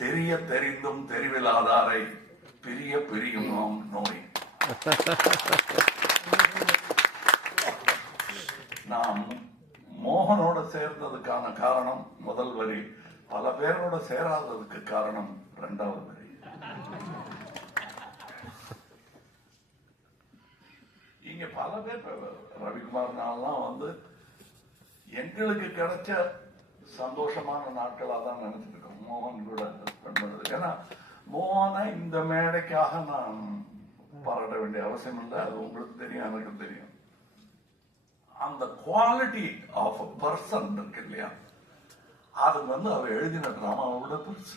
தெரிய தெரிந்தும் தெரிவில்லாதாரை பிரிய பிரியும் நோய். நாம் மோகனோட சேர்ந்ததுக்கான காரணம் முதல் வரி பல பேரோட சேராததுக்கு காரணம் இரண்டாவது வரி. இங்க பல பேர் இப்ப ரவிக்குமார் நாள்லாம் வந்து எங்களுக்கு கிடைச்ச சந்தோஷமான நாட்களாக தான் நினைச்சிருக்கோம். மோகன் கூட spend ஏன்னா மோனா இந்த மேடைக்காக நான் பாராட்ட வேண்டிய அவசியம் இல்லை. அது உங்களுக்கு தெரியும் எனக்கு தெரியும். அந்த குவாலிட்டி ஆஃப் அ பர்சன் இருக்கு இல்லையா? அது வந்து அவ எழுதின டிராமாவோட பெருசு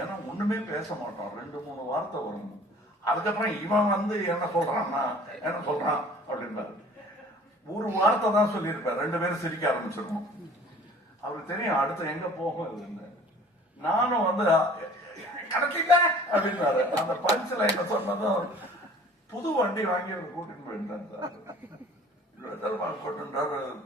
ஏன்னா ஒண்ணுமே பேச மாட்டான். ரெண்டு மூணு வார்த்தை வரும். அதுக்கப்புறம் இவன் வந்து என்ன சொல்றான்னா என்ன சொல்றான்? அப்படின்றாரு ஒரு வார்த்தை தான் சொல்லியிருப்பேன் ரெண்டு பேரும் சிரிக்க ஆரம்பிச்சிருக்கோம் அவருக்கு தெரியும் அடுத்து எங்க போகும் இதுன்னு நானும் வந்து கிடைக்கல அப்படின்னாரு. அந்த பஞ்ச் லைன்ல சொன்னதும் புது வண்டி வாங்கி அவர் கூட்டிட்டு போயிருந்தாரு சார். இவ்வளவு தூரம்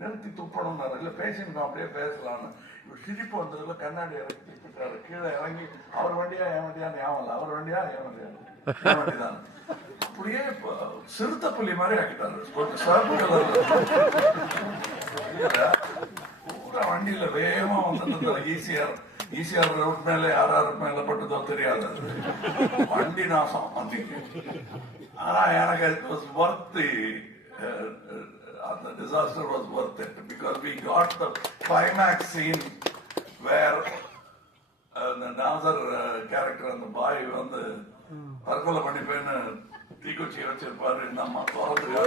நிறுத்தி துப்பணும்னாரு. இல்ல பேசிருந்தோம் அப்படியே பேசலாம்னு. இவர் சிரிப்பு வந்ததுல கண்ணாடி இறக்கி திருப்பிட்டாரு கீழே இறங்கி அவர் வண்டியா என் வண்டியா? ஞாபகம் இல்லை. அவர் வண்டியா என் வண்டியா? என் வண்டிதான். அப்படியே சிறுத்தை புள்ளி மாதிரி ஆக்கிட்டாரு. கொஞ்சம் ஈசிஆர் ஈசிஆர் ஈஸியாக ரோட் மேலே யார் யாருக்கு மேலே பட்டுதோ தெரியாது வண்டி நாசம் ஆனா ஆனால் எனக்கு இட் வாஸ் ஒர்த்து அந்த disaster was worth it because we got the climax scene where அந்த டான்சர் கேரக்டர் அந்த பாய் வந்து தற்கொலை பண்ணிப்பேன்னு தீக்குச்சி வச்சிருப்பாரு நம்ம தோரத்துக்கு